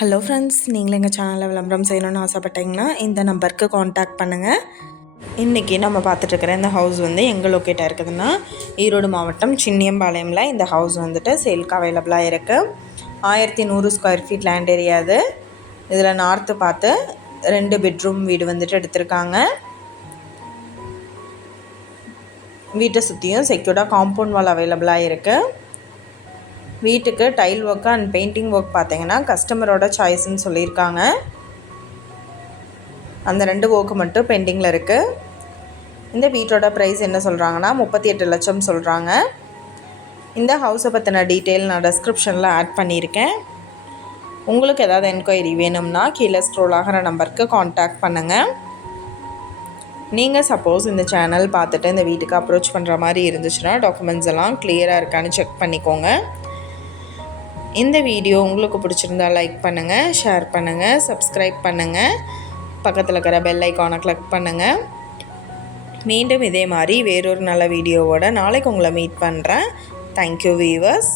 Hello friends, நீங்களும் எங்கள் சேனலில் விளம்பரம் செய்யணும்னு ஆசைப்பட்டீங்கன்னா இந்த நம்பருக்கு காண்டாக்ட் பண்ணுங்கள். இன்றைக்கி நம்ம பார்த்துட்ருக்கிற இந்த ஹவுஸ் வந்து எங்கே லொக்கேட்டாக இருக்குதுன்னா ஈரோடு மாவட்டம் சின்னியம்பாளையமில் இந்த ஹவுஸ் வந்துட்டு சேலுக்கு அவைலபிளாக இருக்குது. 1100 ஸ்கொயர் ஃபீட் லேண்ட் ஏரியா அது. இதில் நார்த்து பார்த்து 2 பெட்ரூம் வீடு வந்துட்டு எடுத்திருக்காங்க. வீட்டை சுற்றியும் செக்யூர்டாக காம்பவுண்ட் வால் அவைலபிளாக இருக்குது. வீட்டுக்கு tail work and painting work பார்த்தீங்கன்னா கஸ்டமரோட சாய்ஸ்ன்னு சொல்லியிருக்காங்க. அந்த 2 ஒர்க்கு மட்டும் பெண்டிங்கில் இருக்குது. இந்த வீட்டோட ப்ரைஸ் என்ன சொல்கிறாங்கன்னா 38 லட்சம் சொல்கிறாங்க. இந்த ஹவுஸை பற்றின டீட்டெயில் நான் டிஸ்கிரிப்ஷனில் ஆட் பண்ணியிருக்கேன். உங்களுக்கு ஏதாவது என்கொயரி வேணும்னா கீழே ஸ்க்ரோல் ஆகிற நம்பருக்கு காண்டாக்ட் பண்ணுங்கள். நீங்கள் சப்போஸ் இந்த சேனல் பார்த்துட்டு இந்த வீட்டுக்கு அப்ரோச் பண்ணுற மாதிரி இருந்துச்சுன்னா டாக்குமெண்ட்ஸ் எல்லாம் கிளியராக இருக்கான்னு செக் பண்ணிக்கோங்க. இந்த வீடியோ உங்களுக்கு பிடிச்சிருந்தால் லைக் பண்ணுங்கள், ஷேர் பண்ணுங்கள், சப்ஸ்கிரைப் பண்ணுங்கள், பக்கத்தில் இருக்கிற பெல் ஐக்கானை கிளிக் பண்ணுங்கள். மீண்டும் இதே மாதிரி வேறொரு நல்ல வீடியோவோட நாளைக்கு உங்களை மீட் பண்ணுறேன். Thank you viewers.